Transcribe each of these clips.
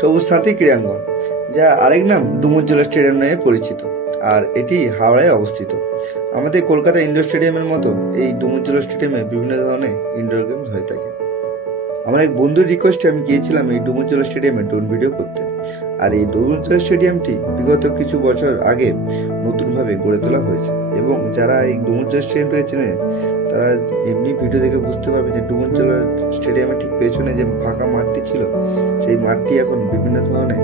সবুজ সাথী ক্রীড়াঙ্গন, যা আরেক নাম ডুমুরজলা স্টেডিয়াম নামে পরিচিত, আর এটি হাওড়ায় অবস্থিত। আমাদের কলকাতা ইনডোর স্টেডিয়ামের মতো এই ডুমুরজলা স্টেডিয়ামে বিভিন্ন ধরনের ইনডোর গেমস হয়ে থাকে। আমার এক বন্ধুর রিকোয়েস্টে আমি গিয়েছিলাম এই ডুমুরজলা স্টেডিয়ামে ড্রোন ভিডিও করতে। আর এই ডুমুরজলা স্টেডিয়ামটি বিগত কিছু বছর আগে নতুনভাবে গড়ে তোলা হয়েছে, এবং যারা এই ডুমুরজলা স্টেডিয়ামটাকে চেনে তারা এমনি ভিডিও দেখে বুঝতে পারবে যে ডুমুরজলা স্টেডিয়ামের ঠিক পেছনে যে ফাঁকা মাঠটি ছিল, সেই মাঠটি এখন বিভিন্ন ধরনের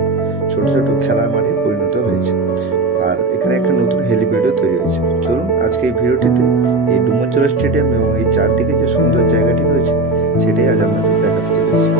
ছোট ছোট খেলার মাঠে পরিণত হয়েছে। আর এখানে একটা নতুন হেলিপ্যাডও তৈরি হয়েছে। চলুন আজকে এই ভিডিওটিতে এই ডুমুরজলা স্টেডিয়াম এবং এই চারদিকে যে সুন্দর জায়গাটি রয়েছে সেটাই আজ আপনাদের দেখাতে চলেছি।